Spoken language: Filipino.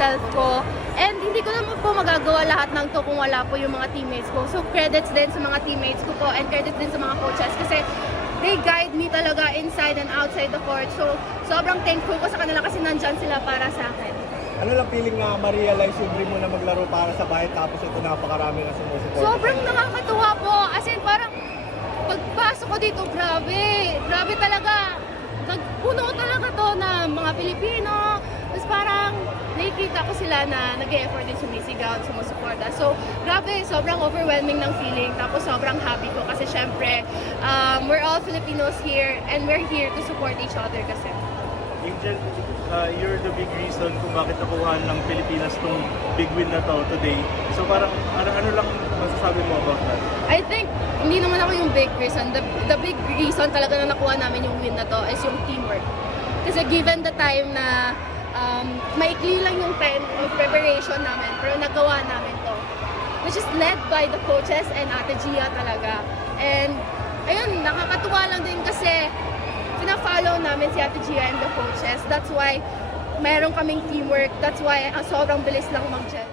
self ko. And hindi ko naman po magagawa lahat ng to kung wala po yung mga teammates ko. So credits din sa mga teammates ko po and credits din sa mga coaches kasi they guide me talaga inside and outside the court. So sobrang thankful ko sa kanila kasi nandyan sila para sa akin. Ano lang feeling na ma-realize yung dream mo na maglaro para sa bahay tapos ito napakarami na sumusuporta? Sobrang nakakatuwa po. As in parang pagpasok ko dito, grabe talaga. Nagpuno talaga to na mga Pilipino. Tapos parang nakikita ko sila na nag-e-effort din sumisigaw at sumusuporta. So, grabe, sobrang overwhelming ng feeling. Tapos sobrang happy ko kasi syempre, we're all Filipinos here and we're here to support each other kasi. Angel, you're the big reason kung bakit nakuha ng Pilipinas tong big win na to today. So parang ano lang masasabi mo about that? I think, hindi naman ako yung big reason. The big reason talaga na nakuha namin yung win na to is yung teamwork. Kasi given the time na maikli lang yung time of preparation namin, pero nagawa namin to. Which is led by the coaches and Ate Gia talaga. And ayun, nakakatuwa lang din kasi pina-follow namin si Ate Gia and the coaches. That's why meron kaming teamwork. That's why sobrang bilis lang mag-gel.